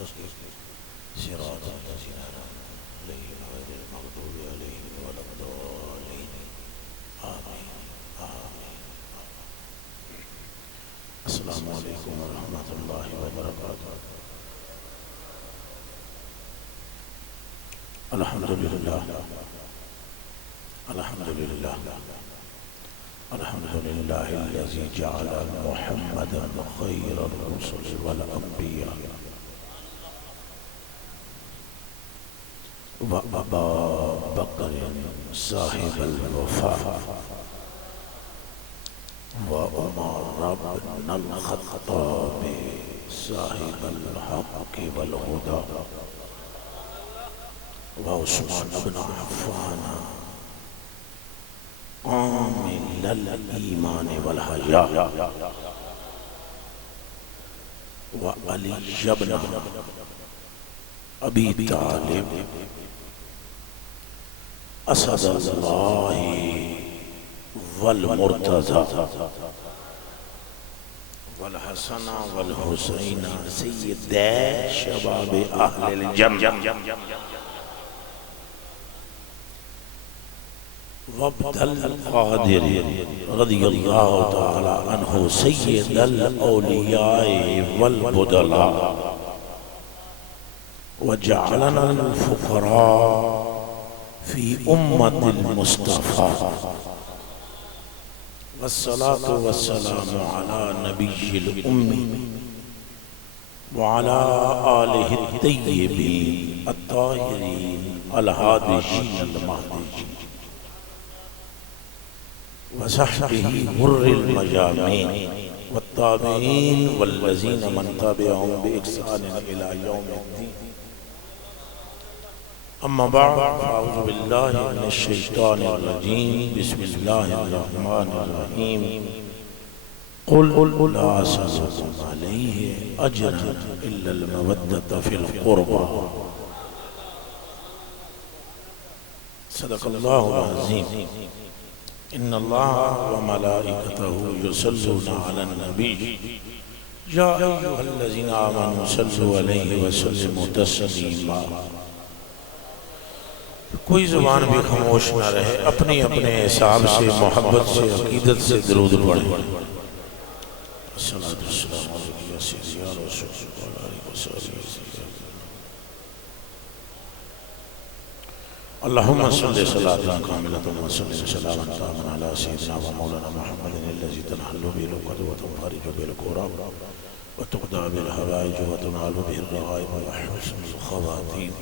المستقيم صراط الذين أنعمت عليهم غير المغضوب عليهم ولا الضالين آمين آمين. السلام علیکم ورحمۃ اللہ وبرکاتہ. الحمدللہ الحمدللہ الحمدللہ الذی جعل محمدا خیر الرسل والانبیاء وابا بکر صاحب الوفاء وعمر بن الخطاب صاحب الحق والهدى وعثمان بن عفان عامل الإيمان والحياء وعلي بن أبي طالب أسد الله والمرتضى والحسن والحسين سيدا شباب أهل الجنة وعبد القادر رضي الله تعالى عنه سيد الأولياء والبدلاء وجعلنا الفقراء في أمة المصطفى والصلاة والسلام على نبي الأمي وعلى آله الطيبين الطاهرين الهاديين المهديين وصحبه مر المجامين والتابعين والذين من تابعهم بإحسان إلى يوم الدين. أما بعد فأعوذ بالله من الشيطان الرجيم. بسم الله الرحمن الرحيم. قل لا أسألكم عليه أجرا إلا المودة في القربى. صدق الله العظيم. إن الله وملائكته يصلون على النبي يا أيها الذين آمنوا صلوا عليه وسلموا تسليما. کوئی زبان بھی خاموش نہ رہے، اپنی اپنے حساب سے، محبت سے، عقیدت سے درود پڑھیں. الصلاة والسلام علیکم یا سیدی یا رسول اللہ علیہ وسلم. اللهم صل صلاة كاملة وسلم سلاما تاما على سيدنا ومولانا محمد الذي تنحل به العقد وتنفرج به الكرب وتقضى به الحوائج وتنال به الرغائب وحسن الخواتيم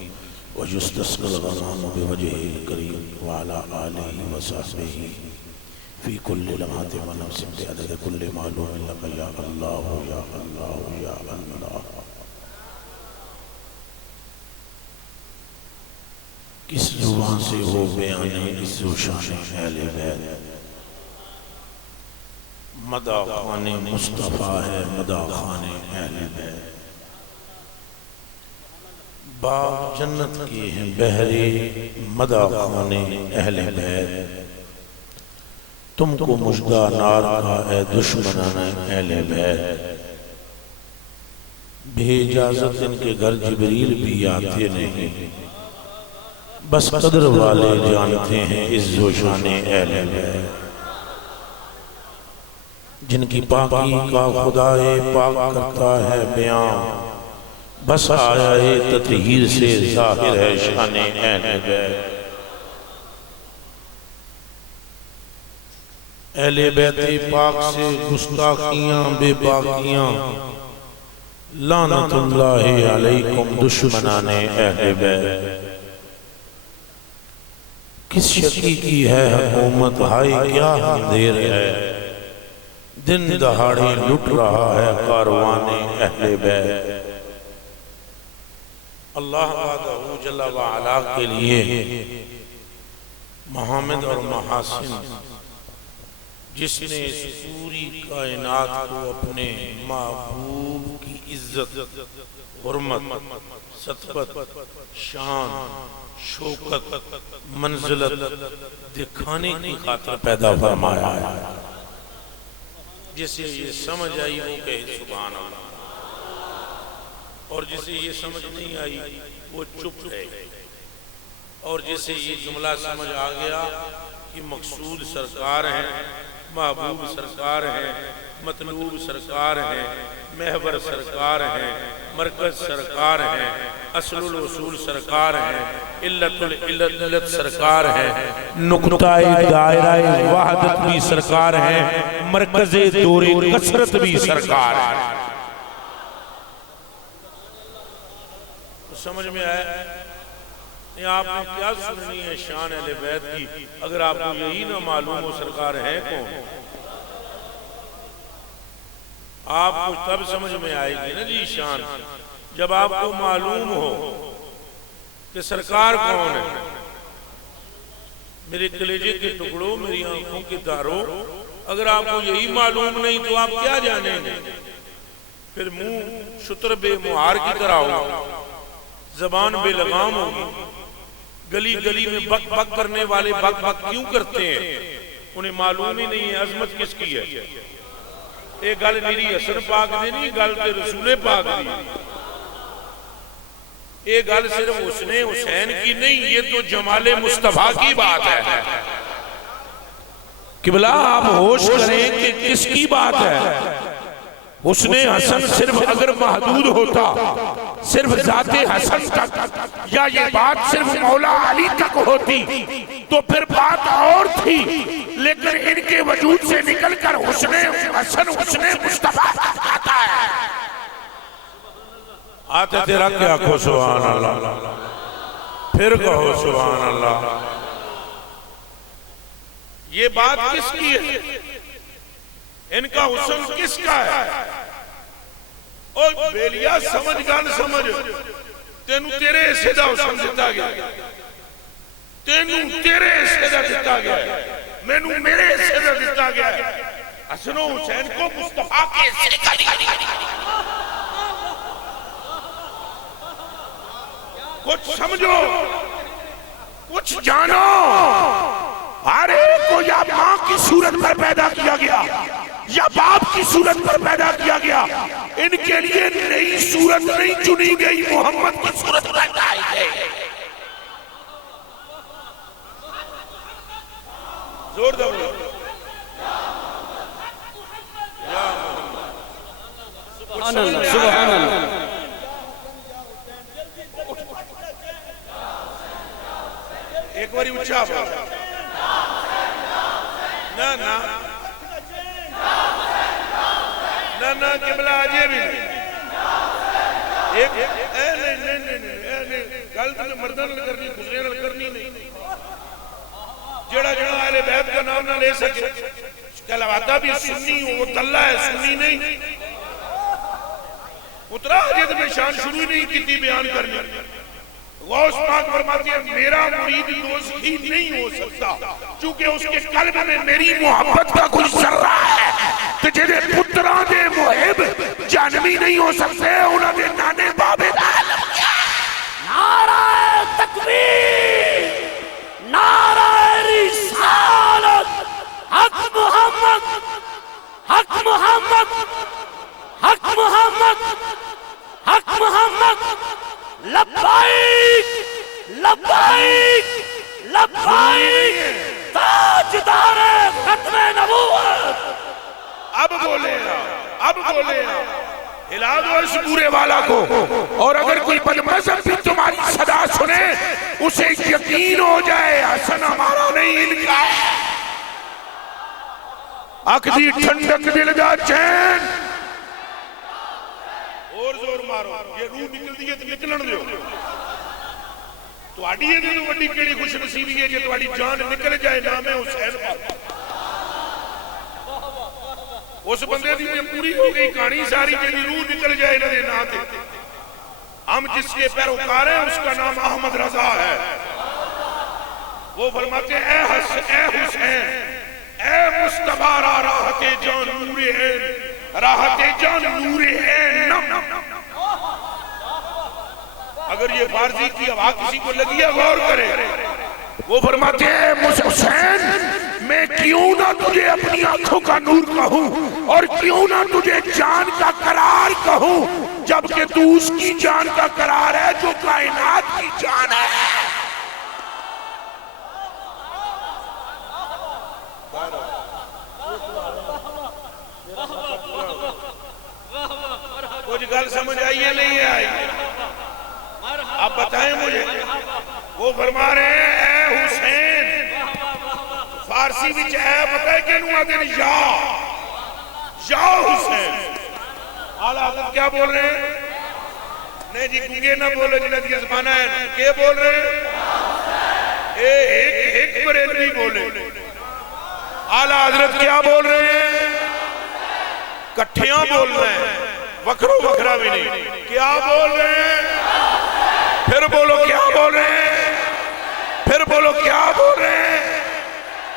ويستسقى الغمام بوجهه الكريم وعلى آله وصحبه في كل لمحة ونفس بعدد كل معلوم لك يا الله يا الله يا الله. کس زبان سے ہو بیان عزو شان اہل بیت. مدح خوان مصطفیٰ ہے مدح خوان اہل بیت. باغ جنت کی ہیں بہرے مدح خوان اہل بیت. تم کو مجدہ نار کا اے دشمنان اہل بیت. بے اجازت ان کے گھر جبریل بھی آتے نہیں، بس قدر والے جانتے ہیں عز و شان اہل بیت. جن کی پاکی کا خدا پاک کرتا ہے بیان، بس آیا تطہیر سے ظاہر ہے شان اہل بیت. اہل بیت پاک سے گستاخیاں بے باکیاں، لعنت اللہ علیکم دشمنان اہل بیت. کس شکی کی ہے حکومت ہائی کیا اندھیر ہے، دن دہاڑے لٹ رہا ہے کاروان اہل بیت. اللہ وحدہ جل وعلا کے لیے محامد اور محاسن، جس نے اس پوری کائنات کو اپنے محبوب کی عزت، حرمت، سطبت، شان، شوکت، منزلت دکھانے کی خاطر پیدا فرمایا ہے. جسے یہ سمجھ آئی وہ کہے سبحان اللہ. اور جسے یہ سمجھ نہیں آئی وہ چپ رہے، اور جسے یہ جملہ سمجھ آ گیا کہ مقصود سرکار ہیں، محبوب سرکار ہیں، مطلوب سرکار ہیں، محور سرکار ہیں، مرکز سرکار ہیں، اصل الاصول سرکار ہیں، علت العلت سرکار ہیں، نقطہ دائرہ وحدت بھی سرکار ہیں، مرکز دور کثرت بھی سرکار ہیں۔ سمجھ میں آئے؟ یہ آپ نے کیا سننی ہے شان اہل بیت کی اگر آپ کو یہی نہ معلوم ہو سرکار ہے کون؟ آپ کو تب سمجھ میں آئے گی نا جی شان، جب آپ کو معلوم ہو کہ سرکار کون ہے۔ میرے کلیجے کے ٹکڑوں، میری آنکھوں کے تاروں، اگر آپ کو یہی معلوم نہیں تو آپ کیا جانیں گے؟ پھر منہ شتر بے مہار کی طرح ہو، زبان بے لگام ہوگی، گلی گلی میں بک بک کرنے والے بک بک کیوں کرتے ہیں؟ انہیں معلوم ہی نہیں ہے عظمت کس کی ہے۔ ایک گل میری حسن پاک دے نہیں، گل تے رسول پاک دی، ایک گل صرف حسن حسین کی نہیں، یہ تو جمال مصطفیٰ کی بات ہے۔ قبلہ آپ ہوش کریں کہ کس کی بات ہے؟ حسن حسن صرف اگر محدود ہوتا صرف ذات حسن تک، یا یہ بات صرف مولا علی تک ہوتی تو پھر بات اور تھی، لیکن ان کے وجود سے نکل کر حسن حسن حسن مصطفیٰ آتا ہے۔ آتے تیرا کیا کہو سبحان اللہ، پھر کہو سبحان اللہ۔ یہ بات کس کی ہے؟ ان کا حسن کس کا ہے؟ اور بیلیا سمجھ گل سمجھ، تینوں تیرے حصے دا حسن دیتا گیا، تینوں تیرے حصے دا دیتا گیا، مینوں میرے حصے دا دیتا گیا۔ حسن و حسین کو مصطفیٰ کے حصے کا دیا۔ کچھ سمجھو، کچھ جانو، ہر ایک کو یا ماں کی صورت پر پیدا کیا گیا یا باپ کی صورت پر پیدا کیا گیا، ان کے لیے نئی صورت نہیں چنی گئی، محمد کی صورت پیدا ہے۔ زور دو سبحان اللہ، سبحان اللہ۔ ایک باری اچھا بات نا نا نا نا قبلہ آجے بھی نہیں، گل تو مردان کرنی خسرین کرنی نہیں، جڑا جڑا اہل بیت کا نام نہ لے سکے کہلواتا بھی سنی ہو، وہ تلہ ہے سنی نہیں۔ اترا حجت میں شان شروع نہیں کی تھی بیان کرنے، غوث پاک فرماتی ہے میرا مرید دوست ہی نہیں ہو سکتا چونکہ اس کے قلب میں میری محبت کا کوئی ذرہ ہے، تو جنہیں پتران دے محب جانوی نہیں ہو سکتے، انہوں نے نانے بابے عالم کیا۔ نعرہ تکبیر، نعرہ رسالت، حق محمد، حق محمد، حق محمد، حق محمد، لبائک لبائک لبائک تاجدار ختم نبوت۔ اب بولے اب بولے ہلا دو اس بورے والا کو، اور اگر کوئی بدمذہب بھی تمہاری صدا سنے اسے یقین ہو جائے حسن ہمارا نہیں ان کا ہے۔ اکدی ٹھنڈک دل دا چین، اور زور مارو، یہ روح نکل دیئے تو نکلن دیو۔ تو آڈی ہے تو وڈی کیڑی خوش نصیبی ہے کہ تو آڈی جان نکل جائے نام حسین پر۔ اس بندے دی میں پوری ہو گئی کہانی ساری جنہی روح نکل جائے نہ دے ناتے۔ ہم جس کے پیروکار ہیں اس کا نام احمد رضا ہے۔ وہ فرماتے ہیں اے حسین، اے مصطفیٰ راحت جان نور عین، راحت جان نور عین۔ اگر یہ فارسی کی آواز کسی کو لگی ہے غور کرے۔ وہ فرماتے ہیں حسین میں کیوں نہ تجھے اپنی آنکھوں کا نور کہوں اور کیوں نہ تجھے جان کا قرار کہوں، جبکہ تو اس کی جان کا قرار ہے جو کائنات کی جان ہے. کچھ گل سمجھ آئی ہے نہیں آئی؟ آپ بتائیں مجھے. وہ فرما رہے ہیں اے حسین. فارسی بھی چاہے بتائے کہ نوہ دن یا حسین. اعلیٰ حضرت کیا بول رہے ہیں؟ نہیں جی گنگے نہ بولے جنہاں کی زبانہ ہے. کیا بول رہے ہیں؟ ایک بریلوی بولے. اعلیٰ حضرت کیا بول رہے ہیں؟ کٹھیاں بول رہے ہیں, وکھرو وکھرا بھی نہیں. کیا بول رہے ہیں؟ پھر بولو کیا بول رہے ہیں؟ پھر بولو کیا بول رہے ہیں؟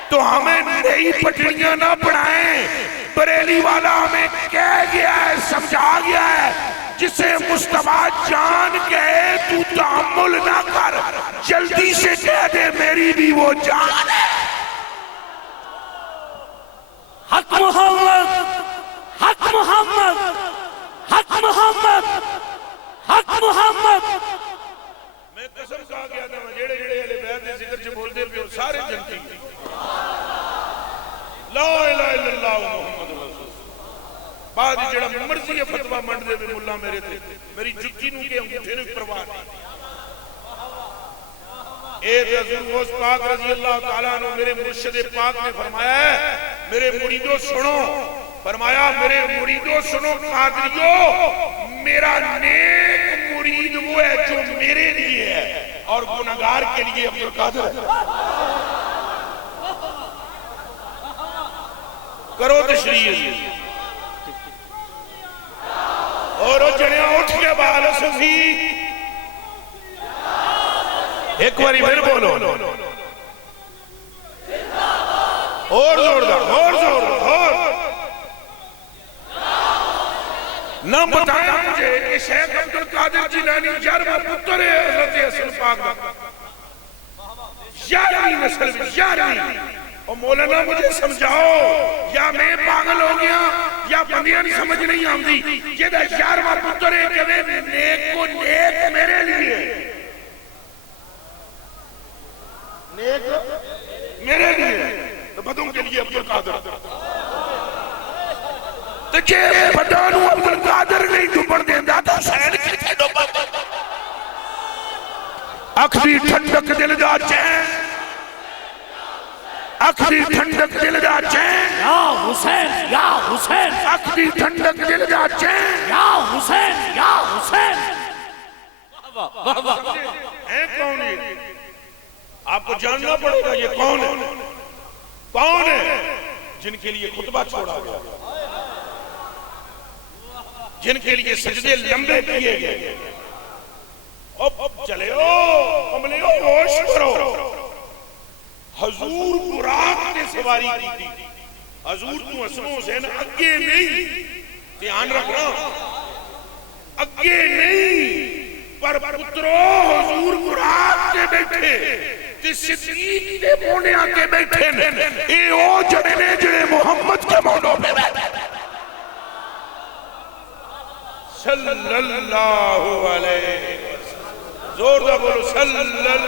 تو ہمیں نئی پٹڑیاں نہ پڑھائیں. بریلی والا ہمیں کہہ گیا ہے, سمجھا گیا ہے, جسے مصطفیٰ جان کہے تو تحمل نہ کر, جلدی سے کہہ دے میری بھی وہ جان ہے. حق محمد, حق محمد, حق محمد, حق محمد. میں قسم کہا گیا تھا میں جیڑے جیڑے علی بیعت نے ذکر سے بول دے پہ سارے جنتی لا الہ الا اللہ محمد رسول. بعد جیڑا مرضی ہے فتوہ منڈ دے پہ ملا میرے تھے, میری جتی نو کے انگوٹھے نے پرواہ نہیں. اے رسول غوث پاک رضی اللہ تعالیٰ عنہ میرے مرشد پاک نے فرمایا ہے میرے مریدوں سنو. فرمایا میرے مریدوں سنو قادریوں, میرا نیک مرید وہ ہے جو میرے لیے ہے اور گناہگار کے لیے عبدالقادر ہے. کرو تشریح. اور جنیا اٹھ کے بال صفی ایک باری پھر بولو اور زور دا, اور زور دا, اور نہ بتایا مجھے کہ شیخ عبدالقادر جیلانی 11واں پتر ہے حضرت حسن پاک دا, 11ویں نسل میں 11ویں. اور مولانا مجھے سمجھاؤ یا میں پاگل ہو گیا یا بندیاں نہیں سمجھ نہیں آمدی. یہ دا 11واں پتر ہے کہ میں نیک کو نیک میرے لیے, نیک میرے لیے, تو بدوں کے لیے عبدالقادر. دیکھیں بدانو عبدالقادر نہیں ڈوبن دیندہ تو حسین کیسے ڈوبن. اکھری ٹھنڈک دل دا چین, اکھری ٹھنڈک دل دا چین, یا حسین, یا حسین, اکھری ٹھنڈک دل دا چین, یا حسین, یا حسین. اے کون ہے؟ آپ کو جاننا پڑے گا یہ کون ہے. کون ہے جن کے لیے خطبہ چھوڑا گیا, جن کے لیے سجدے لمبے کیے گئے. اب چلے او کملے او ہوش کرو. حضور براق نے سواری کی تھی. حضور تو حسن حسین اگے نہیں, دھیان رکھنا, اگے نہیں, پر پترو حضور براق کے بیٹھے تے صدیق دے مونے آکے بیٹھے نے. اے او جڑے نے جڑے محمد کے مونوں پہ بیٹھے صلی اللہ علیہ وسلم. زور دا بولو صلی اللہ,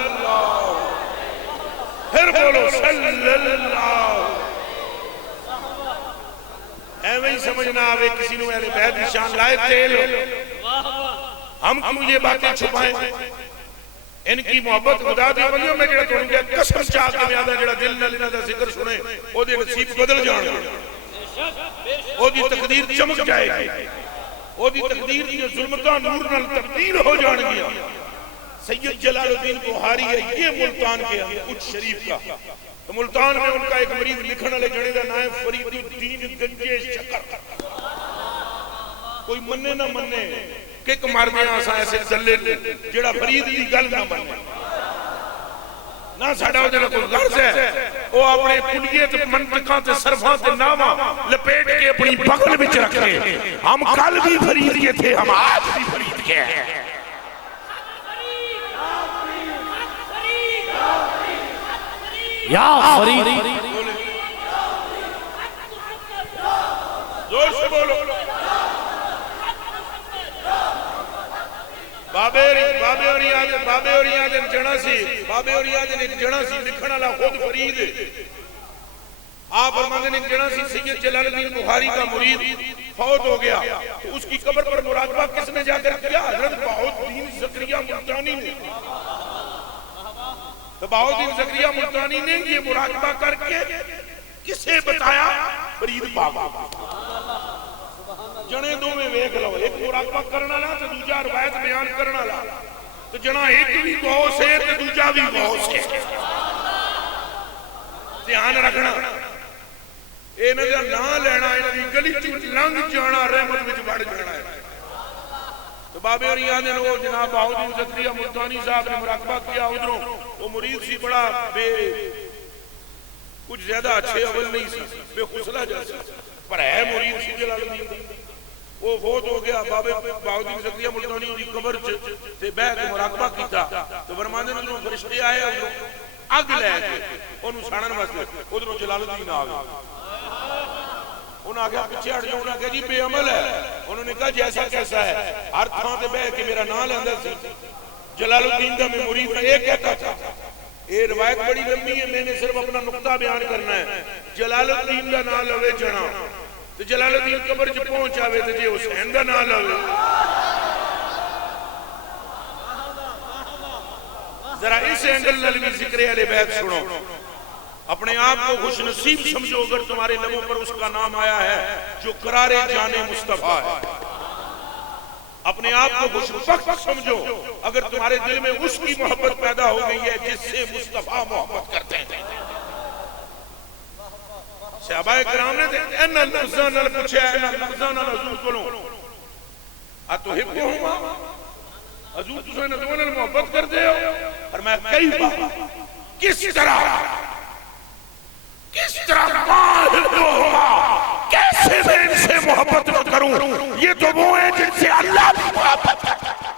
پھر بولو صلی اللہ. ایویں ہی سمجھنا آوے کسی نو اہل بیت نشان لائے تیل. ہم کیوں یہ باتیں چھپائیں؟ ان کی محبت خدا دی بندیوں میں جڑا تو ان قسم چاہ کے میں آدھا جڑا دل نہ لینا دا ذکر سنے او دی نصیب بدل جانے, او دی تقدیر چمک جائے گی, او دی تقدیر دی ظلمتاں نور نال تبدیل ہو جان گیا. سید جلال الدین بخاری ہے یہ ملتان کے کچھ شریف کا. تو ملتان میں ان کا ایک مریض لکھن والے جڑے دا نام فرید الدین گنجے شکر. کوئی مننے نہ مننے کک مار دیا آسا ایسے دلے جڑا فرید دی گل نہ مننے نہ ساڑھا ہو جنہ کوئی غرض ہے. وہ اپنے کلیت منطقہ تے صرفہ تے نامہ لپیٹ کے اپنی بغل بچ رکھے. ہم کل بھی فرید کے تھے, ہم آج بھی فرید کے ہیں. یا فرید, زور سے بولو. بابے اور یادن جنا سی ایک جنا سی لکھن والا خود فرید آپ فرماتے ہیں جنا سی سید جلال الدین بخاری کا مرید فوت ہو گیا تو اس کی قبر پر مراقبہ کس نے جا کر کیا؟ حضرت بہاؤالدین زکریا ملتانی نے. تو بہاؤالدین زکریا ملتانی نے یہ مراقبہ کر کے کسے بتایا؟ فرید پاک. جنے دو میں ویکھ لو، ایک مراقبہ کرنا لا تو دوجا روایت بیان کرنا لا. تو جنا ایک بھی بہت سے تو دوجا بھی بہت سے. دھیان رکھنا انہاں دا نام لینا، انہاں دی گلی چ لنگ جانا، رحمت وچ بڑھ جانا ہے. تو بابے اور یاد نے وہ جناب بہاؤالدین زکریا ملتانی صاحب نے مراقبہ کیا. ادھروں وہ مرید سی بڑا بے کچھ زیادہ اچھے اول نہیں سی، بے خصلہ جیسا، پر ہے مرید سی جلال الدین. وہ فوت ہو گیا. بابے بہاؤالدین زکریا ملتانی دی قبر تے بیٹھ کے مراقبہ کیتا. تو فرماندے نے فرشتے آئے ادھروں اگ لے کے انہوں ساڑن واسطے. ادھروں جلال الدین آ گیا. انہوں نے کہا پیچھے ہٹ جاؤ. انہوں نے کہا جی بے عمل ہے. انہوں نے کہا جیسا کیسا ہے؟ ہر تھان تے بیٹھ کے میرا نام لیندہ سی. جلال الدین دا میں مرید میں ایک کہتا تھا. یہ روایت بڑی لمبی ہے، میں نے صرف اپنا نقطہ بیان کرنا ہے. جلال الدین دا نام لوے جنا تو جلال الدین قبر چ پہنچ آوے تو جی حسین دا نام لوے. ذرا اس اینگل نال بھی ذکر اہل بیت سنو. اپنے آپ کو خوش نصیب سمجھو اگر تمہارے لبوں پر اس کا نام آیا ہے جو قرار جان مصطفیٰ ہے. اپنے آپ کو خوش بخت سمجھو اگر تمہارے دل میں اس کی محبت پیدا ہو گئی ہے جس سے مصطفیٰ محبت کرتے ہیں. صحابہ کرام نے این لفظان نال پوچھا ہے، این لفظان نال حضور کولوں اتحبہما، حضور تساں انہاں دونوں نال محبت کردے ہو؟ فرمایا کئی بار. کس طرح کیسے میں ان سے محبت نہ کروں؟ یہ تو وہ ہیں جن سے اللہ بھی محبت کرتا ہے.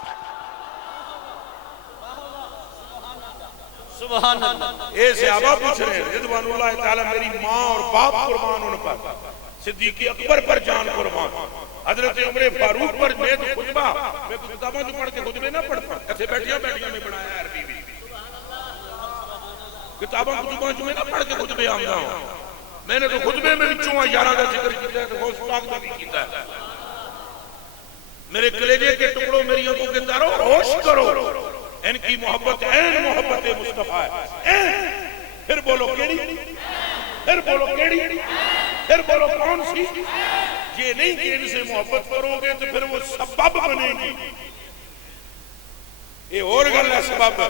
سبحان اللہ. اے صحابہ پوچھ رہے ہیں رضوان اللہ تعالیٰ میری ماں اور باپ قربان ان پر، صدیق اکبر پر جان قربان، حضرت عمر فاروق پر. میں تو خطبہ میں تو کتابوں جو پڑھ کے خطبے نہ پڑھتا، ایسے بیٹھیاں میں بنایا ہے عربی بھی. کتابوں خطبوں جو میں نہ پڑھ کے خطبے آمدہ ہوں. میں نے تو خطبے میں بچوں یارہ کا ذکر کیتا ہے تو غوث پاک کا بھی کیتا ہے. میرے کلیجے کے ٹکڑوں میری آنکھوں کے تاروں ہوش کرو، ان کی محبت این محبت مصطفیٰ ہے. پھر بولو کیڑی، پھر بولو کیڑی، پھر بولو کون سی؟ یہ نہیں کہ ان سے محبت کرو گے تو پھر وہ سبب بنے گی. یہ اور گل ہے سبب.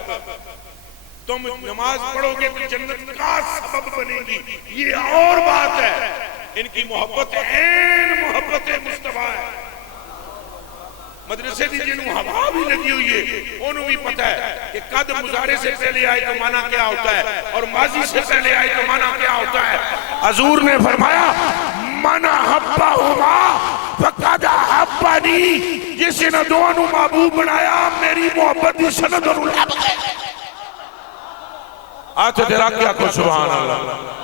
تم نماز پڑھو گے تو جنت کا سبب بنے گی، یہ اور بات ہے. ان کی محبت این محبت مصطفیٰ ہے. مدرسے دی جنہوں ہوا بھی لگی ہوئی ہے انہوں بھی پتہ ہے کہ قد مضارع سے پہلے آئے تو معنی کیا ہوتا ہے اور ماضی سے پہلے آئے تو معنی کیا ہوتا ہے. حضور نے فرمایا من حبہما فقد حبنی، جس نے دونوں محبوب بنایا میری محبت دی سند اور لب گئے. آتے تیرا کیا کو سبحان اللہ.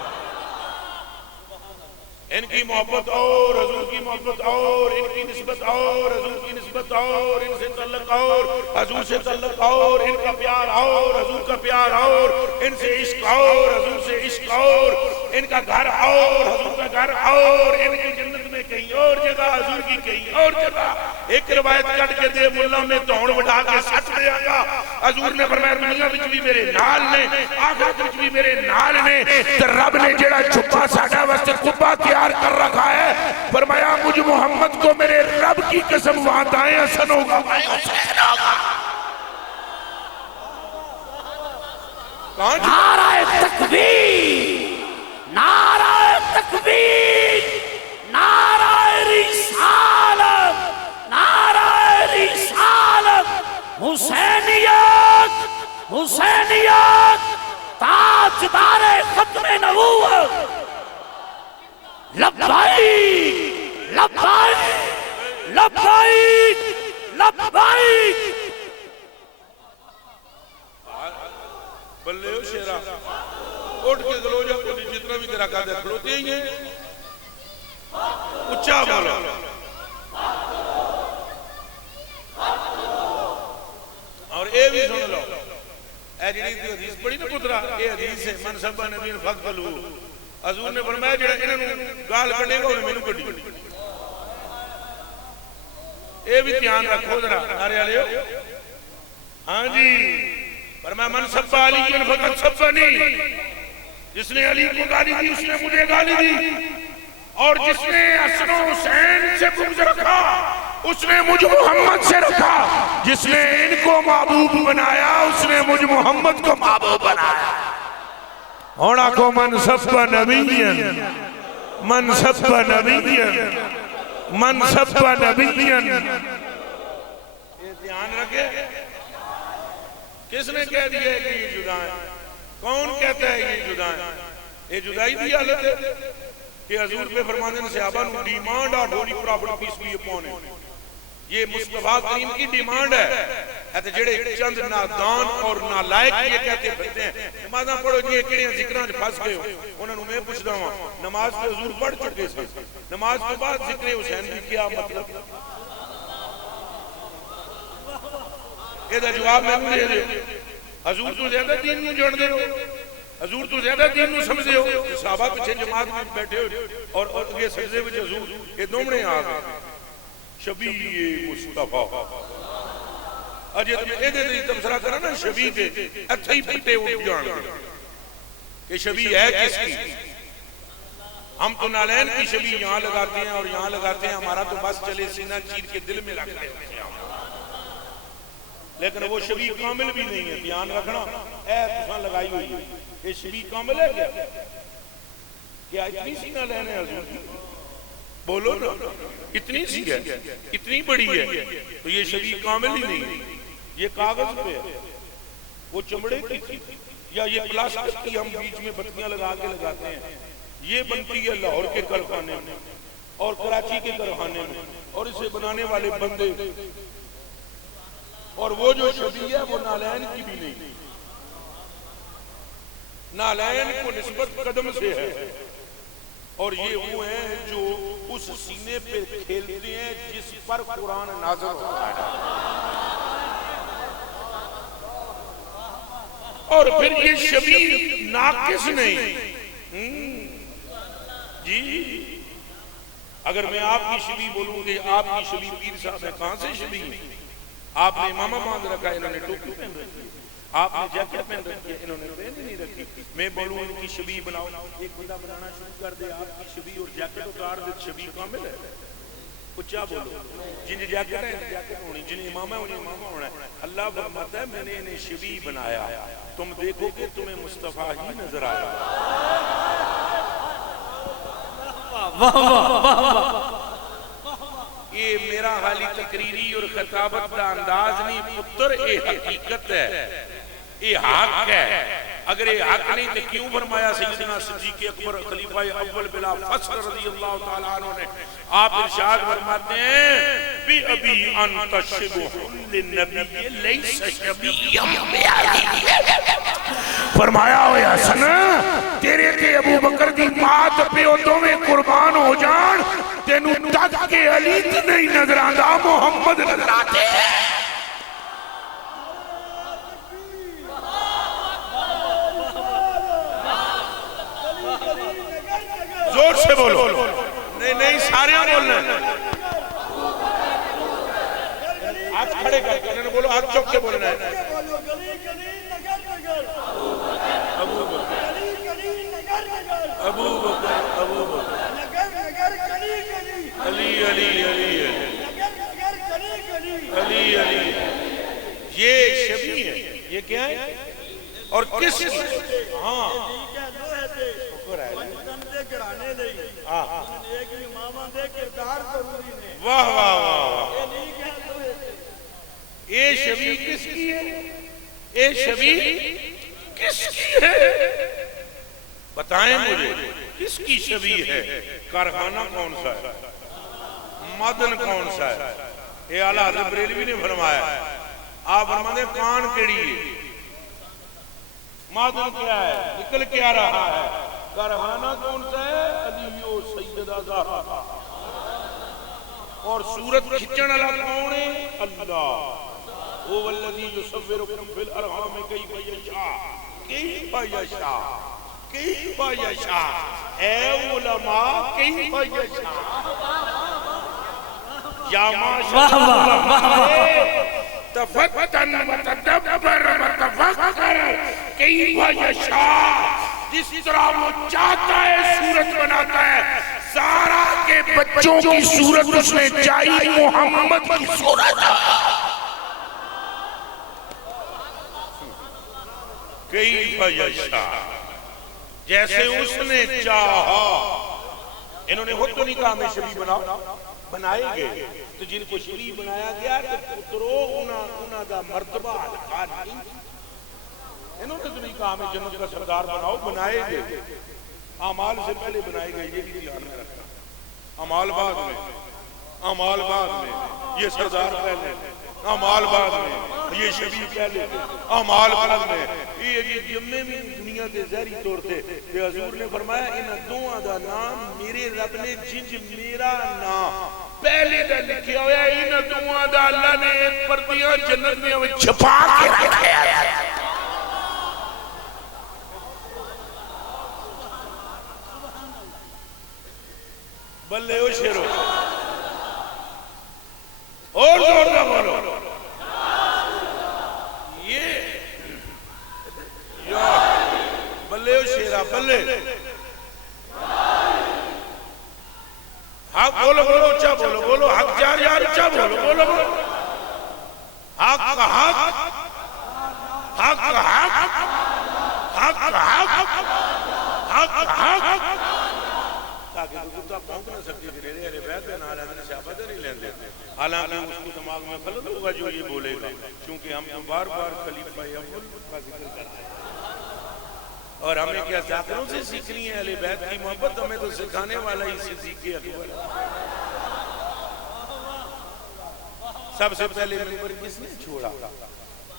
ان کی محبت اور حضور کی محبت اور ان کی نسبت اور حضور کی نسبت اور ان سے تعلق اور حضور سے تعلق اور ان کا پیار اور حضور کا پیار اور ان سے عشق اور حضور سے عشق اور ان کا گھر اور حضور کا گھر اور ان کی جنت میں کہیں اور جگہ حضور کی کہیں اور جگہ. ایک روایت کٹ کے دے ملا میں توڑ بڑھا کے سچ دے آگا. حضور نے فرمایا دنیا وچ بھی میرے نال نے، آخرت وچ بھی میرے نال نے. تے رب نے جڑا چھپا ساڈا واسطے قبا تیار کر رکھا ہے، فرمایا مجھ محمد کو میرے رب کی قسم وہاں دائیں حسن ہوگا بائیں حسین ہوگا. نعرہ تکبیر، نعرہ تکبیر، نعرہ رسالت، نعرہ رسالت. حسینیت، حسینیت تاجدار ختم نبوت. لبائک لبائک لبائک لبائک. بلے ہو شیرہ اٹھ کے گلو جا کو جتنا بھی تیرا قادر کھڑوتے ہی ہیں. اچھا بولو بھی سن لو اے جڑی حدیث پڑھی نا پترا یہ حدیث ہے من سب نبی فقتلو حضور نے فرمایا جڑا انہاں نوں گال کڈے گا انہاں مینوں کڈی اے بھی دھیان رکھو ذرا نعرے والےو ہاں جی فرمایا من سب علی فقط سبنی جس نے علی کو گالی دی اس نے مجھے گالی دی اور جس نے حسن و حسین سے بغض رکھا اس نے مجھ محمد سے رکھا جس نے ان کو محبوب بنایا اس نے مجھ محمد کو محبوب بنایا ہونا کو من سب نبیین من سب نبیین من سب نبیین یہ دھیان رکھے کس نے کہہ دیا ہے کہ یہ جدا ہے کون کہتا ہے یہ جدا ہے یہ جدائی بھی حالت ہے کہ حضور پہ فرمانے نے صحابہ نو ڈیمانڈ اور ہولی پرافٹ پیس بھی اپون ہے یہ مصطفیٰ کریم کی ڈیمانڈ ہے ایتے جڑے چند نادان اور نالائق یہ کہتے پھرتے ہیں نمازاں پڑھو جی کڑیاں ذکراں پھنس گئے ہو انہوں نے میں پوچھتا ہوں نماز پہ حضور پڑھ چکے سن نماز کے بعد ذکر حسین بھی کیا مطلب یہ جواب میں دے دے حضور تو زیادہ دین نو جوڑ دے ہو حضور تو زیادہ دین نو سمجھے ہو صحابہ پیچھے جماعت میں بیٹھے ہو اور یہ سجدے وچ حضور یہ دومنے آ گئے شبیہ مصطفیٰ اجے تم اے دے تبصرہ کرا نا شبیہ دے اتھے ہی پھٹے اٹھ جان کہ شبیہ ہے کس کی ہم تو نالین کی شبیہ یہاں لگاتے ہیں اور یہاں لگاتے ہیں ہمارا تو بس چلے سینہ چیر کے دل میں لگتے ہیں لیکن وہ شبیہ کامل بھی نہیں ہے دھیان رکھنا اے تساں لگائی ہوئی ہے یہ شبیہ کامل ہے کیا اتنی سی نہ لینے حضور کی بولو نا اتنی سی ہے اتنی بڑی ہے تو یہ شبیہ کامل ہی نہیں یہ کاغذ پہ ہے وہ چمڑے کی تھی یا یہ پلاسٹک کی ہم بیچ میں بتیاں لگا کے لگاتے ہیں یہ بنتی ہے لاہور کے کارخانے میں اور کراچی کے کارخانے میں اور اسے بنانے والے بندے اور وہ جو شبیہ ہے وہ نالین کی بھی نہیں نالین کو نسبت قدم سے ہے اور یہ وہ ہیں جو اس سینے پہ کھیلتے ہیں جس پر قرآن نازل ہوتا ہے اور پھر یہ شبیہ ناقص نہیں جی اگر میں آپ کی شبیہ بولوں کہ آپ کی شبیہ پیر صاحب ہے کہاں سے شبیہ آپ نے امامہ باندھ رکھا ہے انہوں نے ٹوپی پہن رکھی آپ نے جیکٹ پہن رکھی ہے انہوں نے پہن نہیں رکھی میں بولوں ان کی شبیہ بناؤ ایک بندہ بنانا شروع کر دے آپ کی شبیہ اور جیکٹ اتار دے شبیہ کامل ہے کچھ کیا بولو جن جیکٹ ہے جیکٹ ہونی جن امامہ انہیں امامہ ہونا ہے اللہ فرماتا ہے میں نے انہیں شبیہ بنایا تم دیکھو کہ تمہیں مصطفیٰ ہی نظر آیا واہ واہ واہ واہ یہ میرا حالی تقریری اور خطابت کا انداز نہیں پتر اے حقیقت ہے اے حق ہے اگر یہ حق نہیں تو کیوں فرمایا سیدنا صدیق اکبر خلیفہ اول بلا فصل رضی اللہ تعالیٰ عنہ نے آپ ارشاد فرماتے ہیں بی ابی انت شبہ للنبی لیس شبیم فرمایا ہوئے حسن تیرے کے ابو بکر دی مات پہ اتوں میں قربان ہو جان تینو تک کے علی نہیں نظر آندہ محمد نظر آتے ہیں زور سے بولو نہیں سارے بولنا ہاتھ کھڑے کر کے بولو ہاتھ چوک کے بولنا ہے ابو بکر ابو بکر علی علی علی علی علی یہ شبیہ ہے یہ کیا ہے اور کس ہاں واہ واہ واہ یہ شبیہ کس کی ہے یہ شبیہ کس کی ہے بتائیں مجھے کس کی شبیہ ہے کارخانہ کون سا ہے مدن کون سا ہے یہ اعلیٰ حضرت بریلوی نے فرمایا آپ فرماتے ہیں کان کیڑی ہے مدن کیا ہے نکل کے آ رہا ہے کارخانہ کون سا ہے علی و سیدہ زہرا اور صورت کھچن والا کون ہے اللہ هو الذي يصوركم في الارحام كيف يشاء كيف يشاء كيف يشاء اے علماء کیف یشاء یا معاشر تفتن وتدبر وتفکر کیف یشاء جس طرح وہ چاہتا ہے صورت بناتا ہے سارا کے بچوں کی صورت اس نے چاہی محمد کی صورت کیف یشاء جیسے اس نے چاہا انہوں نے خود تو نہیں کہا ہمیں شبیہ بناؤ بنائے گئے تو جن کو شبیہ بنایا گیا تو پترو انہاں دا مرتبہ حلقہ نہیں انہوں نے تو نہیں کہا ہمیں جنت کا سردار بناؤ بنائے گئے اعمال سے پہلے بنائے گئے یہ بھی دھیان میں رکھنا اعمال بعد میں یہ سردار پہلے اعمال بعد میں یہ شبیہ پہلے اعمال بعد میں یہ جمعے میں دنیا کے زہری طور تے حضور نے فرمایا انہاں دوہاں دا نام میرے رب نے جنج میرا نام پہلے دا لکھیا ہویا انہاں دوہاں دا اللہ نے ایک پردیاں جنت میں چھپا کے رکھیا ہے بلے او شیرو اور زور دا بولو یہ بلے او شیرہ بلے حق بولو بولو اچھا بولو بولو حق جار یار اچھا بولو بولو بولو حق حق حق حق حق حق حق تاکہ کتا پہنچ نہ سکتی کہ رہے رہے بیت میں نہ رہنے سے آبادہ نہیں لیندے حالانکہ اس کو دماغ میں خلط ہوگا جو یہ بولے گا کیونکہ ہم بار بار خلیفہ اول کا ذکر کر رہے ہیں اور ہمیں کیا ذاکروں سے سیکھنی ہے اہل بیت کی محبت ہمیں تو سکھانے والا ہی سے سیکھے اکبر سب سے پہلے ممبر کس نے چھوڑا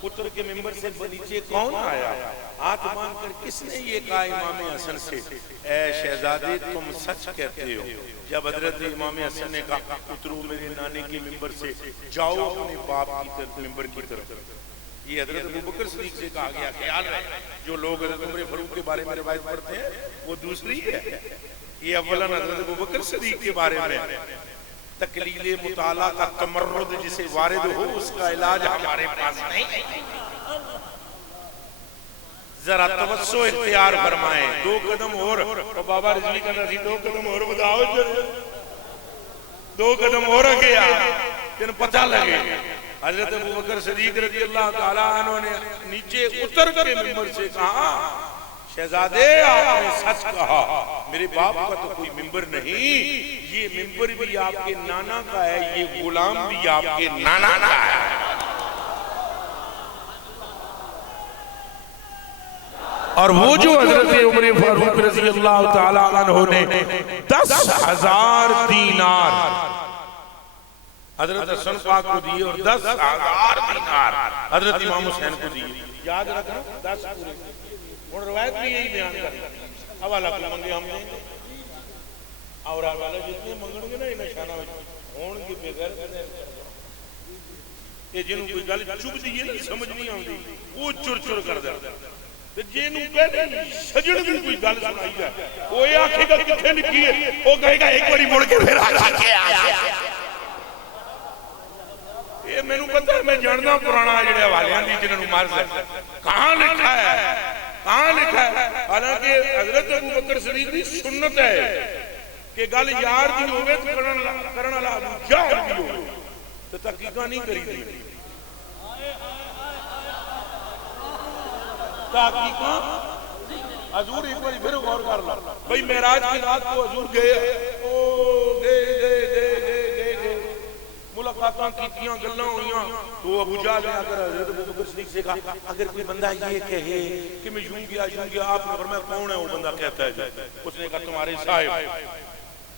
پتر کے ممبر سے نیچے کون آیا ہاتھ مان کر کس نے یہ کہا امام حسن سے اے شہزادے تم سچ کہتے ہو جب حضرت امام حسن نے کہا پترو میرے نانے کے ممبر سے جاؤ اپنے باپ کی طرف ممبر کی طرف یہ حضرت ابوبکر صدیق سے کہا گیا خیال ہے جو لوگ حضرت عمر فاروق کے بارے میں روایت پڑھتے ہیں وہ دوسری ہے یہ اولا حضرت ابوبکر صدیق کے بارے میں تقلیل مطالعہ کا تمرد جسے وارد ہو اس کا علاج ہمارے پاس نہیں ذرا توسع اختیار فرمائیں 2 قدم اور بابا رضوی کا نظیر 2 قدم اور بتاؤ 2 قدم اور گیا تین پتہ لگے حضرت ابوبکر صدیق رضی اللہ تعالیٰ عنہ نے نیچے اتر کے ممبر سے کہا شہزادے آپ نے سچ کہا میرے باپ کا تو کوئی ممبر نہیں یہ ممبر بھی آپ کے نانا کا ہے یہ غلام بھی آپ کے نانا کا ہے اور وہ جو حضرت عمر فاروق رضی اللہ تعالیٰ عنہ نے 10,000 دینار حضرت حسن پاک کو دیئے اور 10,000 دینار حضرت امام حسین کو دیئے یاد رکھنا 10 پورے اور روایت بھی یہی بیان کرتا حوالہ کو منگے ہم دیں اور حوالہ جتنے منگن گے نا یہ نشانہ ہون کی بغیر یہ جنہوں کوئی گل چوب دیئے نا سمجھ نہیں آؤں دی وہ چر چر کر دے جنہوں پہلے سجڑ بھی کوئی گل سنائی جائے وہ یہ آنکھیں گا کتھے لکھی ہے وہ کہے گا ایک بڑی مڑ کے پھر آگا کے آیا یہ میں نے پتا ہے میں جاننا پرانا جڑے حوالیاں دی جنہوں مارز ہے کہاں لکھا ہے کہاں لکھا ہے حالانکہ حضرت ابوبکر صدیق دی سنت ہے کہ گل یار دی ہوئے تو کرن اللہ ابو جہل بھی ہوئے تو تحقیقہ نہیں کری دی تحقیقہ حضور ایک بار پھر غور کر لا بھئی معراج کی رات کو حضور گئے ملاقاتاں کیتیاں گلوں ہوئیاں تو ابو جہل نے اگر حضرت ابوبکر صدیق سے کہا اگر کوئی بندہ یہ کہے کہ میں یوں گیا آپ نے فرمایا کون ہے وہ بندہ کہتا ہے اس نے کہا تمہارے صاحب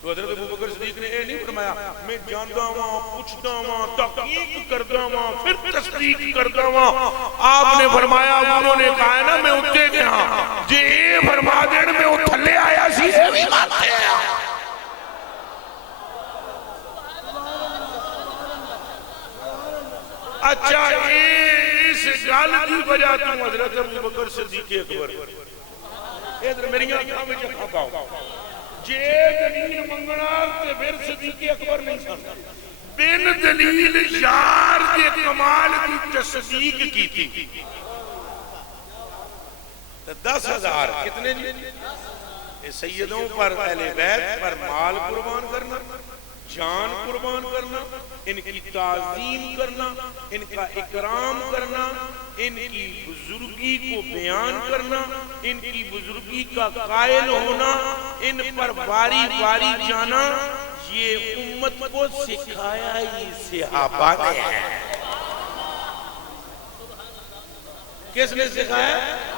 تو حضرت ابوبکر صدیق نے یہ نہیں فرمایا میں جانتا ہوں پوچھتا ہوں تحقیق کرتا ہوں پھر تصدیق کرتا ہوں آپ نے فرمایا انہوں نے کہا ہے نا میں اٹھے گیا جی فرما دین میں وہ تھلے آیا سی سے بھی مانتے ہیں اچھا اس گل کی وجہ تو حضرت ابو بکر صدیق اکبر ادھر میری آنکھاں وچ کھاؤ جے دلیل منگنا تے پھر صدیق اکبر نہیں سن بن دلیل یار کے کمال کی تصدیق کی تھی 10,000 کتنے جی سیدوں پر اہل بیت پر مال قربان کرنا جان قربان کرنا ان کی تعظیم کرنا ان کا اکرام کرنا ان کی بزرگی کو بیان کرنا ان کی بزرگی کا قائل ہونا ان پر باری باری جانا یہ امت کو سکھایا ہی صحابہ نے ہے کس نے سکھایا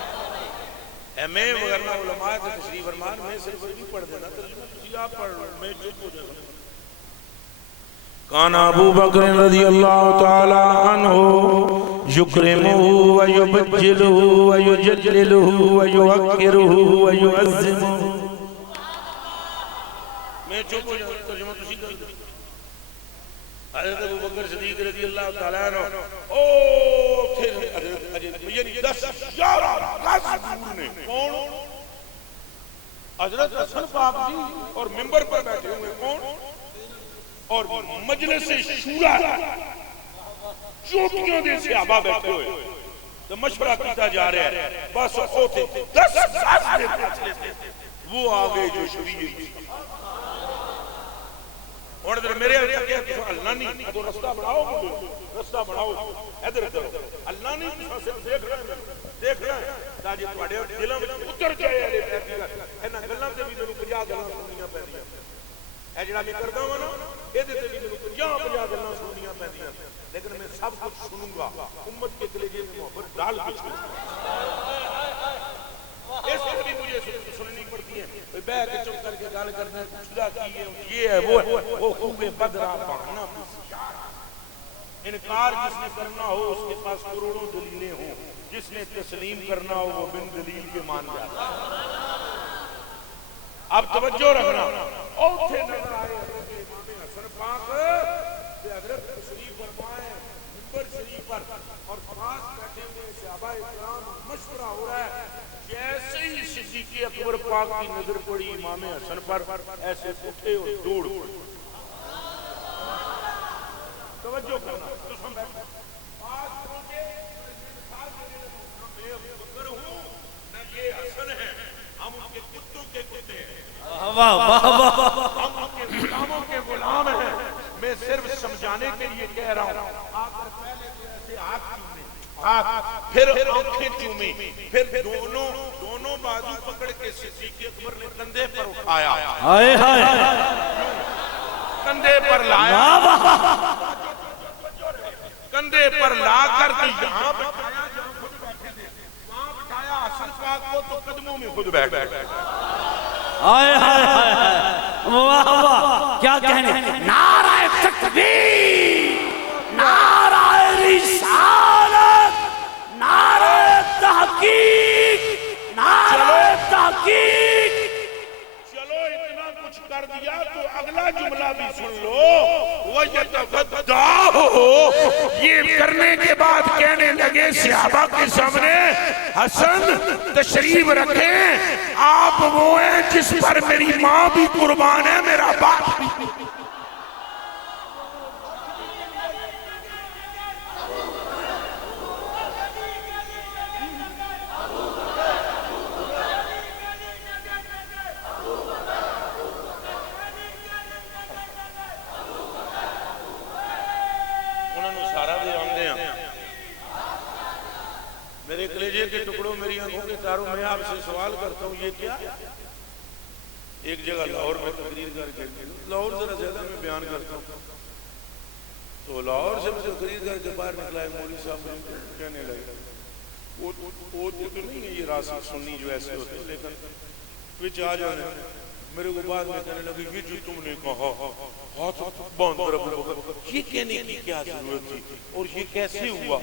میں وغیرہ علماء سے تشریف فرمان میں صرف بھی پڑھ دینا ترجمہ آپ پڑھ رہا ہوں میں چپ ہو جائے گا کان ابو بکر رضی اللہ تعالی عنہ یکرمہ ویبجلہ ویجللہ ویوکرہ ویعظمہ میں چپ ہو جائے گا ترجمہ تسی کر دیں حضرت ابو بکر صدیق رضی اللہ تعالیٰ عنہ پھر یعنی 10,000 کون حضرت حسن پاک جی اور ممبر پر بیٹھے ہوئے کون اور مجلس شورا چوٹیوں دے صحابہ بیٹھے ہوئے تو مشورہ کیتا جا رہا ہے بس اوتے 10,000 وہ آگے جو شریعت اور ادھر میرے اللہ نہیں تو رستہ بڑھاؤ ادھر اللہ نہیں دیکھ رہا ہے تاجی تواڈے دلاں وچ اتر جائے انہاں گلاں تے بھی مینوں 50 گلاں سننیاں پیندیاں اے جڑا میں کردا ہاں نا ایدے تے بھی مینوں 50 گلاں سننیاں پیندیاں لیکن میں سب کچھ سنوں گا امت کے کلیجے میں محبت ڈال کے چھوڑوں اس سے بھی مجھے سننی پڑتی ہے بیٹھ کے چپ کر کے گال کرنا خدا کی یہ ہے وہ خوب بدرا بہانا انکار جس نے کرنا ہو اس کے پاس کروڑوں دلیلیں ہوں جس نے تسلیم کرنا ہو وہ بن دلیل کے مان جاتا اب توجہ رکھنا اوتھے نظر آئے حضرت امام حسن پاک حضرت تشریف فرمائے منبر شریف پر اور پاس بیٹھے ہوئے صحابہ کرام مشورہ ہو رہا ہے جیسے ہی صدیق اکبر پاک کی نظر پڑی امام حسن پر ایسے اٹھے اور دوڑ پڑے توجہ کرنا آج پہنچے میں ابو بکر ہوں نہ یہ حسن ہے ہم ان کے کتوں کے کتے ہیں ہم ان کے غلاموں کے غلام ہیں میں صرف سمجھانے کے لیے کہہ رہا ہوں آپ پہلے ایسے ہاتھ چومے پھر آنکھیں چومی پھر دونوں بازو پکڑ کے صدیق اکبر نے کندھے پر اٹھایا کندھے پر لایا کندھے پر لا کر یہاں بٹھایا جہاں خود بیٹھے تھے وہاں بٹھایا حسن پاک کو تو قدموں میں خود بیٹھ گئے واہ واہ کیا کہنے نعرہ تکبیر نعرہ رسالت نعرہ تحقیق نعرہ تحقیق چلو اتنا کچھ کر دیا تو اگلا جملہ بھی سن لو وَيَتَغَدَّاهُ یہ کرنے کے بعد کہنے لگے صحابہ کے سامنے حسن تشریف رکھیں آپ وہ ہیں جس پر میری ماں بھی قربان ہے میرا باپ بھی میرے کلیجے کے ٹکڑوں میری آنکھوں کے تاروں میں آپ سے سوال کرتا ہوں یہ کیا ایک جگہ لاہور میں تقریر کر کے لاہور ذرا زیادہ میں بیان کرتا ہوں تو لاہور سے مجھے تقریر کر کے باہر نکلا ہے مولوی صاحب کہنے لگے وہ تو نہیں ہے یہ راسک سنی جو ایسے ہوتے ہیں لیکن وچ آ جانے میرے کو بعد میں کہنے لگے یہ جو تم نے کہا ہاتھ باندھ کر ابو بکر یہ کہنے کی کیا ضرورت تھی اور یہ کیسے ہوا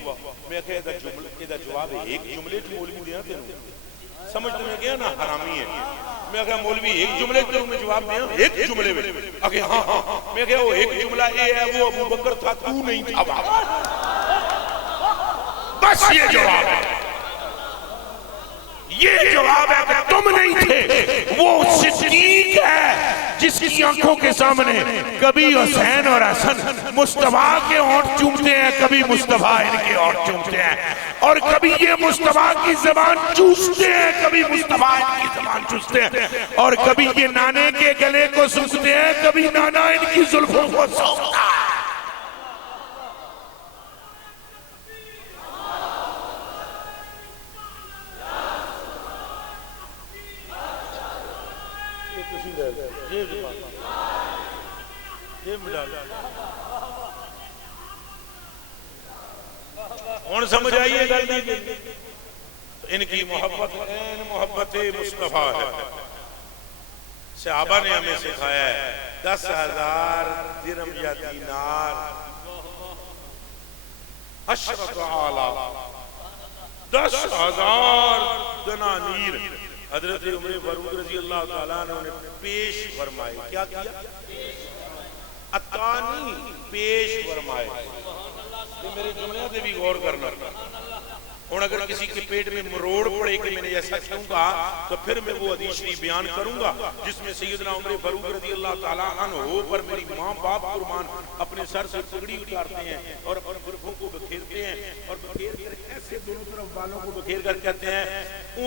میں کہا ادھا جواب ہے ایک جملے جو مولوی دیا تھے سمجھ تمہیں گیا نا حرامی ہے میں کہا مولوی ایک جملے جو میں جواب دیا ایک جملے میں میں کہا وہ ایک جملہ اے ہے وہ ابو بکر تھا تو نہیں تھا بس یہ جواب ہے، یہ جواب ہے کہ تم نہیں تھے، وہ صدیق ہے جس کی آنکھوں کے سامنے کبھی حسین اور حسن مصطفیٰ کے ہونٹ چومتے ہیں، کبھی مصطفیٰ ان کے ہونٹ چومتے ہیں، اور کبھی یہ مصطفیٰ کی زبان چوستے ہیں، کبھی مصطفیٰ ان کی زبان چوستے ہیں، اور کبھی یہ نانے کے گلے کو سونگھتے ہیں، کبھی نانا ان کی زلفوں کو سونگھتا ہے۔ اور سمجھ آئیے گا ان کی محبت محبت مصطفیٰ ہے۔ صحابہ نے ہمیں سکھایا ہے 10,000 درہم یا دینار، عشرۃ آلاف، 10,000 دنانیر حضرت عمر فاروق رضی اللہ تعالیٰ عنہ نے پیش فرمائے۔ کیا کیا؟ اتانی پیش فرمائے۔ میرے جملے دے بھی غور کرنا، اور اگر کسی کے پیٹ میں مروڑ پڑے کہ میں نے ایسا کیوں کہا تو پھر میں وہ حدیث شریف بیان کروں گا جس میں سیدنا عمر فاروق رضی اللہ تعالیٰ عنہ پر میری ماں باپ قربان اپنے سر سے پگڑی اتارتے ہیں اور اپنے برفوں کو بکھیرتے ہیں، اور بکھیر کر ایسے دونوں طرف بالوں کو بکھیر کر کہتے ہیں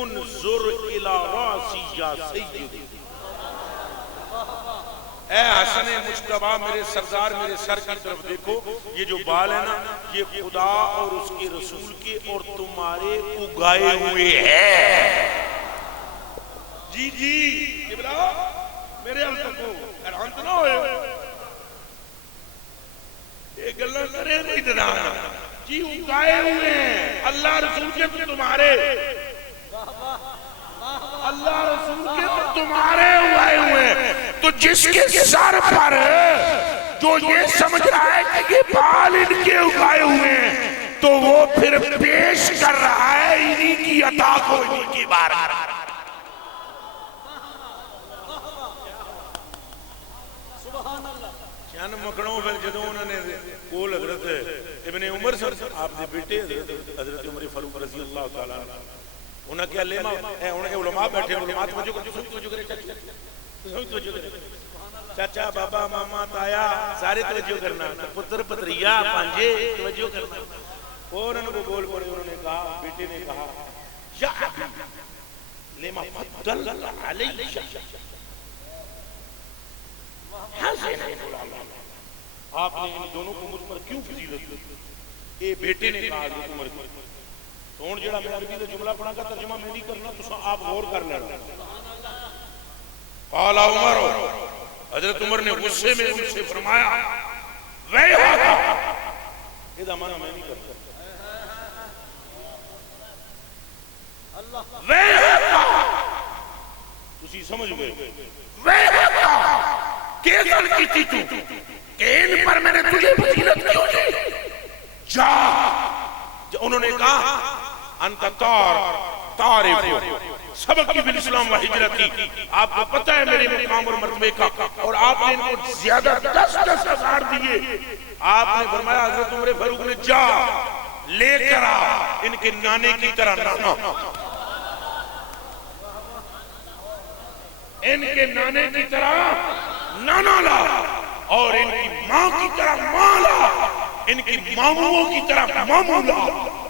انظر الی راسی یا سیدی، اے حسن مجتبیٰ میرے سردار میرے سر کی طرف دیکھو، یہ جو بال ہے نا یہ خدا اور اس کے رسول کے اور تمہارے اگائے ہوئے ہیں۔ جی جی قبلہ میرے التقو حیران تو نہ ہوئے، یہ گلہ کرے نہیں دنانا جی اگائے ہوئے ہیں اللہ رسول کے تمہارے، اللہ رسول کے تمہارے اگائے ہوئے ہیں۔ تو جس کے سر پر جو یہ سمجھ رہا ہے کہ یہ بال ان کے اگائے ہوئے ہیں تو وہ پھر پیش کر رہا ہے انہی کی عطا کو انہی کی بارہ۔ چند مکڑوں پھر جدوں انہوں نے کول حضرت ابن عمر صاحب آپ نے بیٹے حضرت عمر فاروق رضی اللہ تعالیٰ انہوں نے کیا لیما انہیں علماء بیٹھے علماء توجہ کرے چاچا بابا ماما تایا سارے توجہ کرنا، پتر پتریا پانجے توجہ کرنا، اور انہوں کو بول پڑے، انہوں نے کہا بیٹے نے کہا یا لیما فضل علیہ آپ نے ان دونوں کو مجھ پر کیوں فضیلت دی؟ اے بیٹے نے کہا حضرت عمر کو، تو ان جڑا میں عربی دے جملہ پڑھا کا ترجمہ میں نہیں کرنا، تو آپ غور کر لینا۔ قال عمر، حضرت عمر نے غصے میں ان سے فرمایا ویحا، یہ معنی میں نہیں کرتا، ویحا تسی سمجھ گئے، ویحا کہ گل کی تھی تو کہ ان پر میں نے تجھے فضیلت کیوں دی؟ جا انہوں نے کہا انت تعرف سبق کی بالاسلام و ہجرت کی، آپ کو پتہ ہے میرے مقام اور مرتبے کا، اور آپ نے ان کو زیادہ 10,000 دیے۔ آپ نے فرمایا حضرت عمر فاروق نے جا لے کر آ ان کے نانے کی طرح نانا، ان کے نانے کی طرح نانا لا، اور ان کی ماں کی طرح ماں لا، ان کی ماموں کی طرح ماموں لا،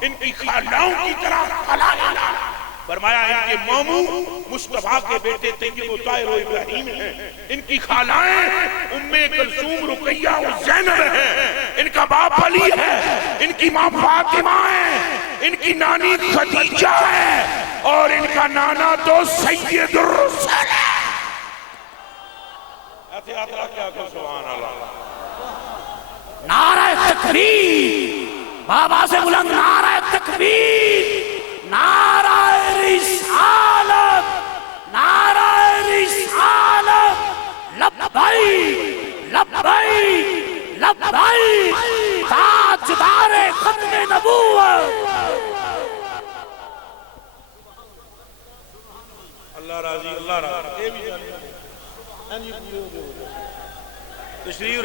ان کی خالاؤں کی طرح خالہ لا۔ فرمایا ان کے ماموں مصطفیٰ کے بیٹے طیب و طاہر و ابراہیم ہیں، ان کی خالائیں ام کلثوم رقیہ و زینب ہیں، ان کا باپ علی ہے، ان کی ماں فاطمہ ہے، ان کی نانی خدیجہ ہے، اور ان کا نانا تو سید الرسل ہے۔ سبحان اللہ، نعرہ تکبیر، بابا سے بلند نعرہ تکبیر، نعرہ رسالت، نعرہ رسالت، لبیک لبیک لبیک، تاجدار ختم نبوت۔ اللہ راضی، اللہ راضی، تشریف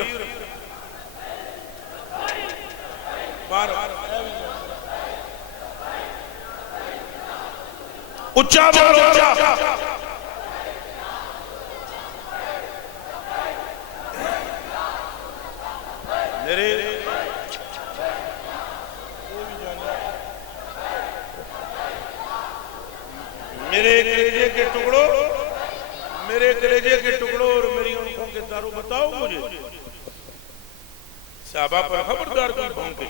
اچھا بولو اچھا میرے کلیجے کے ٹکڑوں، میرے کلیجے کے ٹکڑوں اور میری آنکھوں کے تاروں، بتاؤ مجھے صحابہ پر خبردار کوئی بھونکے؟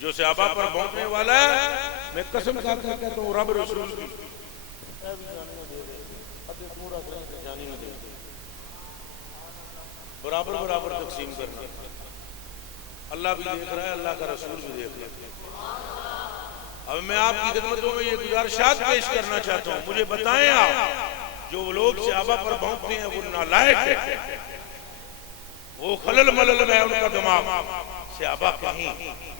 جو صحابہ پر بھونکنے والا ہے، میں قسم کھا کر کہتا ہوں رب رسول کی برابر برابر تقسیم کرنا۔ اللہ بھی دیکھ رہا ہے، اللہ کا رسول بھی دیکھ رہا ہے۔ اب میں آپ کی خدمتوں میں یہ گزارشات پیش کرنا چاہتا ہوں، مجھے بتائیں آپ جو لوگ صحابہ پر بھونکتے ہیں وہ نالائق ہے، وہ خلل ملل میں ان کا دماغ۔ صحابہ کہیں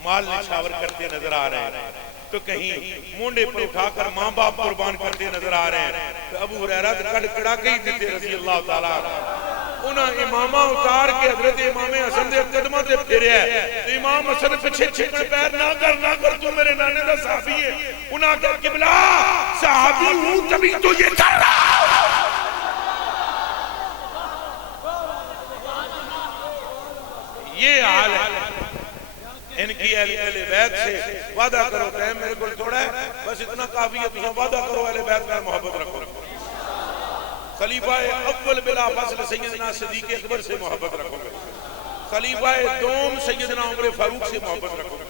مال نچھاور کرتے نظر آ رہے ہیں تو کہیں مونڈے پر اٹھا کر ماں باپ قربان کرتے نظر آ رہے ہیں، تو ابو ہریرہ کڑ کڑا کے ہی دیتے رضی اللہ تعالیٰ۔ انہاں امامہ اتار کے حضرت امام حسن دے قدمہ دے پھرے ہے، تو امام حسن پچھے چھکڑ پیر نہ کر تو میرے نانے دا صحابی ہے۔ انہاں کہا قبلہ صحابی ہوں تبھی تو یہ کر رہا ہوں۔ یہ حال ہے ان کی اہل بیت سے وعدہ کرو کہ میرے کو تھوڑا ہے بس اتنا کافی ہے، تم وعدہ کرو اہل بیت میں محبت رکھو۔ خلیفہ اول بلا فصل سیدنا صدیق اکبر سے محبت رکھو گے، خلیفہ دوم سیدنا عمر فاروق سے محبت رکھو گے،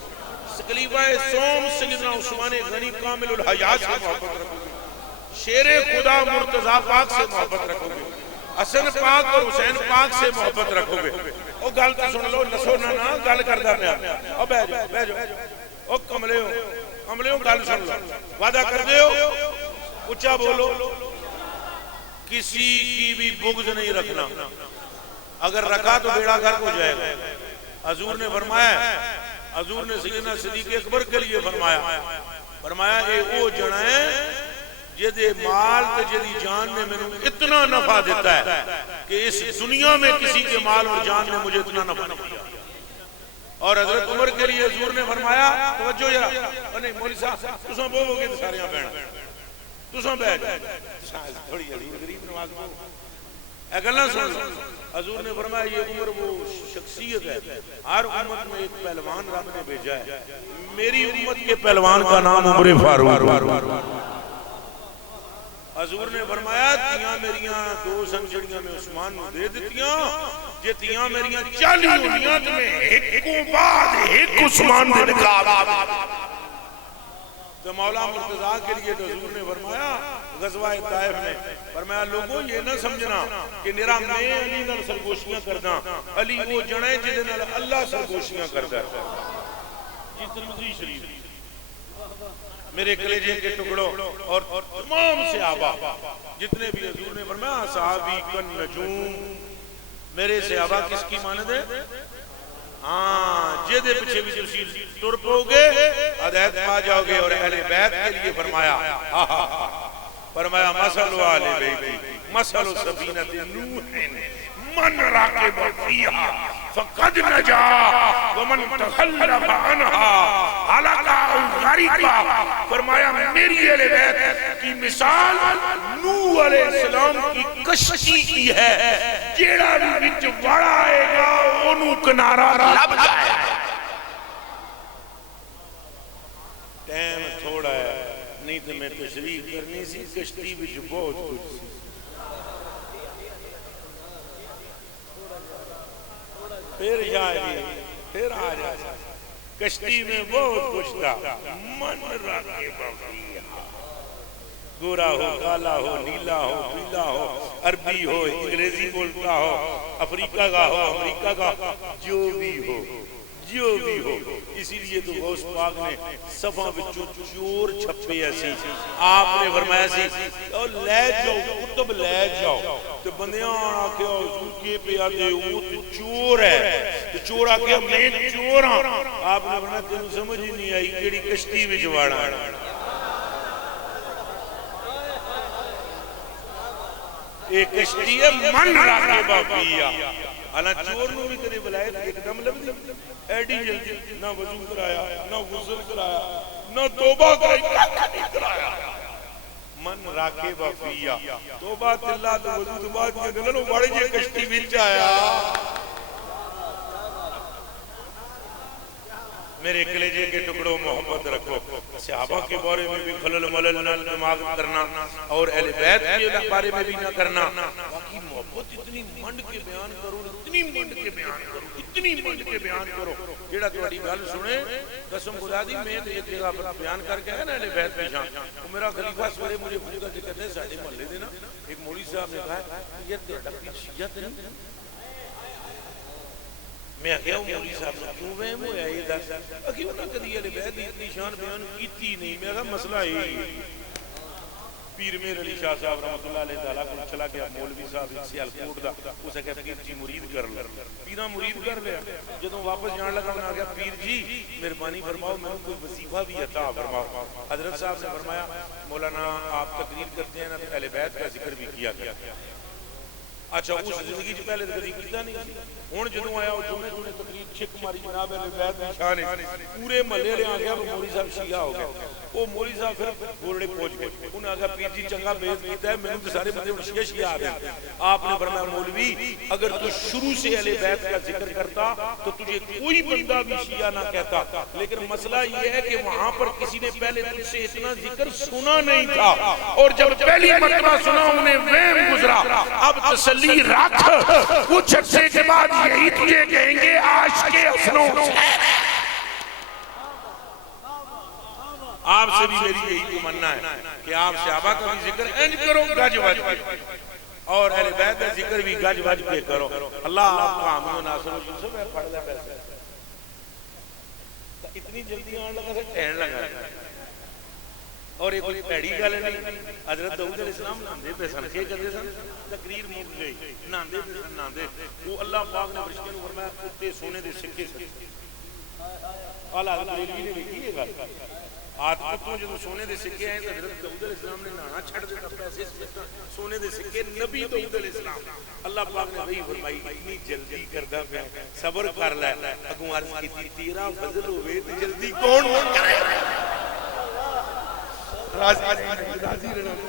خلیفہ سوم سیدنا عثمان غنی کامل الحیات سے محبت رکھو گے، شیر خدا مرتضی پاک سے محبت رکھو گے، حسن پاک اور حسین پاک سے محبت رکھو گے۔ او گل تو سن لو، نسو نہ گل کردہ میں او بہ جاؤ او کملے ہو گل سن لو، وعدہ کر دے ہو اچھا بولو، کسی کی بھی بغض نہیں رکھنا، اگر رکھا تو بیڑا گھر ہو جائے گا۔ حضور نے فرمایا، حضور نے سیدنا صدیق اکبر کے لیے فرمایا اے او جنائیں جدے مال تے جدی جان نے میں نے اتنا نفع دیتا ہے کہ اس دنیا میں کسی کے مال اور جان نے مجھے اتنا نفع نہیں دیا۔ اور حضرت عمر کے لیے حضور نے فرمایا، توجہ یا نہیں مولی صاحب تساں بولو گے ساریاں بہن تساں بیٹھ تھوڑی حضور غریب نواز اے گلاں سن لو۔ حضور نے فرمایا یہ عمر وہ شخصیت ہے، ہر امت میں ایک پہلوان رب نے بھیجا ہے، میری امت کے پہلوان کا نام عمر فاروق۔ حضور نے فرمایا تیاں میریاں دو سنجڑیاں میں عثمان نو دے دیتیاں، جے تیاں میریاں 40 دنیات میں ایک کو بعد ایک عثمان دے نکاب۔ تو مولا مرتضیٰ کے لیے تو حضور نے فرمایا غزوہ طائف میں فرمایا لوگوں یہ نہ سمجھنا کہ میرا میں علی نال سرگوشیاں کرداں، علی وہ جنے جدے نال اللہ سرگوشیاں کردا ہے۔ جی ترمذی شریف میرے کلیجے کے ٹکڑوں اور تمام صحابہ جتنے بھی حضور نے فرمایا صحابی کن نجوم، میرے صحابہ کس کی مانند ہے؟ ہاں جدے پیچھے بھی تسی ٹر پو گے ہدایت پا جاؤ گے۔ اور اہل بیت کے لیے فرمایا مثل والے بیتی مثل سفینۃ نوح من راکب فیہا فقد نجا ومن تخلف عنہا ہلاکا غریقا۔ فرمایا میری اہل بیت کی مثال نوح علیہ السلام کی کشتی کی ہے، جیڑا بھی وچ وڑ آئے گا انہوں کنارہ لب جائے گا۔ ٹائم تھوڑا ہے نہیں تو میں تشریح کرنی سی، کشتی وچ بہت کچھ سی۔ پھر پھر آ جائے کشتی میں بہت کچھ تھا۔ من راکب فیہا، گورا ہو کالا ہو نیلا ہو پیلا ہو عربی ہو انگریزی بولتا ہو افریقہ کا ہو امریکہ کا جو بھی ہو اسی لیے تو غوث پاک نے صفحہ بچوں چور چھپے ایسی آپ نے فرمایا سی اور لے جاؤ کتب لے جاؤ تو بندیاں آنا کہ حضور کے پہ آدھے وہ تو چور ہے، تو چور آکے میں چور ہاں۔ آپ نے فرمایا تینوں سمجھ ہی نہیں آئی کیڑی کشتی میں جواڑا ہے۔ ایک کشتی ہے من راکب فیہا، حالان چور نو بھی کدے بلائے ایک دم لب دی ایڈی جلدی نہ وضو کرایا نہ غسل کرایا نہ توبہ کرایا، راکے وفیا توبہ اللہ تو وجود بعد کے دلوں بڑے جے کشتی وچ آیا میرے کلیجے کے ٹکڑوں محبت رکھو صحابہ کے بارے میں بھی خلل ملل نہ دماغ کرنا اور اہل بیت کے بارے میں بھی نہ کرنا باقی محبت اتنی منڈ کے بیان کرو اتنی منڈ کے بیان کرو اتنی منڈ کے بیان کرو جیڑا تہاڈی گل سنے قسم خدا دی میں ایک جگہ پر بیان کر کے ہے نا اہل بیت کی شان وہ میرا خلیفہ سویرے مجھے پوچھا کہ کہتے ہیں ساڈے محلے دے نا ایک مولوی صاحب نے کہا یہ تہاڈا شیعہ نہیں میں کہا مولوی صاحب نے کیوں وہم ہویا یہ دس اکی وقت کدی اہل بیت دی اتنی شان بیان کیتی نہیں میں کہا مسئلہ یہی پیر میر علی شاہ صاحب رحمۃ اللہ علیہ تعالیٰ کو چلا گیا مولوی صاحب سیال کوٹ دا اسے کہا پیر جی مرید کر لیا پیرا مرید کر لیا جدوں واپس جان لگا انہوں نے کہا پیر جی مہربانی فرماؤ میں کوئی وظیفہ بھی عطا فرماؤ حضرت صاحب نے فرمایا مولانا آپ تقریر کرتے ہیں نا تو اہل بیت کا ذکر بھی کیا گیا اچھا اس زندگی سے پہلے تقریر کیتا نہیں ہن جدوں آیا وہ جمعے جمعے تقریر چھک ماری جناب اہل بیت کی شان ہے پورے محلے لے آ گیا وہ مولوی صاحب شیعہ ہو گیا وہ مولوی صاحب پھر گورڑے پہنچ گئے انہوں نے کہا پیر جی چنگا بیعت کیتا ہے میں نے سارے بندے شیعہ آ گئے آپ نے فرمایا مولوی اگر تو شروع سے اہل بیت کا ذکر کرتا تو تجھے کوئی بندہ بھی شیعہ نہ کہتا لیکن مسئلہ یہ ہے کہ وہاں پر کسی نے پہلے تجھ سے اتنا ذکر سنا نہیں تھا اور جب پہلی مرتبہ سنا انہیں وہم گزرا اب تسلی رکھ کچھ عرصے کے بعد یہی تجھے کہیں گے عاشق حسنوں آپ سے بھی میری یہی تمنا ہے کہ آپ صحابہ کا بھی ذکر انج کرو گج وج اور اہل بیت کا ذکر بھی گج وج پہ کرو اللہ آپ کو حامی و ناصر و یوسف ہے پڑھ لے پیسے اتنی جلدی آن لگا سے ٹہن لگا اور ایک پیڑی گل نہیں حضرت داؤد علیہ السلام ناندے پہ سن کے کرتے سن تقریر مک گئی ناندے پہ سن ناندے وہ اللہ پاک نے فرشتے نے فرمایا کتے سونے دے سکے سے اعلیٰ حضرت ریلوی نے لکھی ہے گل آت کتوں جدو سونے دے سکے ہیں حضرت داؤد علیہ السلام نے نانا چھڑ دیتا پیسے سونے دے سکے نبی داؤد علیہ السلام اللہ پاک نے وہی فرمائی اتنی جلدی کردہ پہ صبر کر لے اگوں عرض کی تھی تیرا فضل ہوئے تو جلدی کون کرے راضی رہنا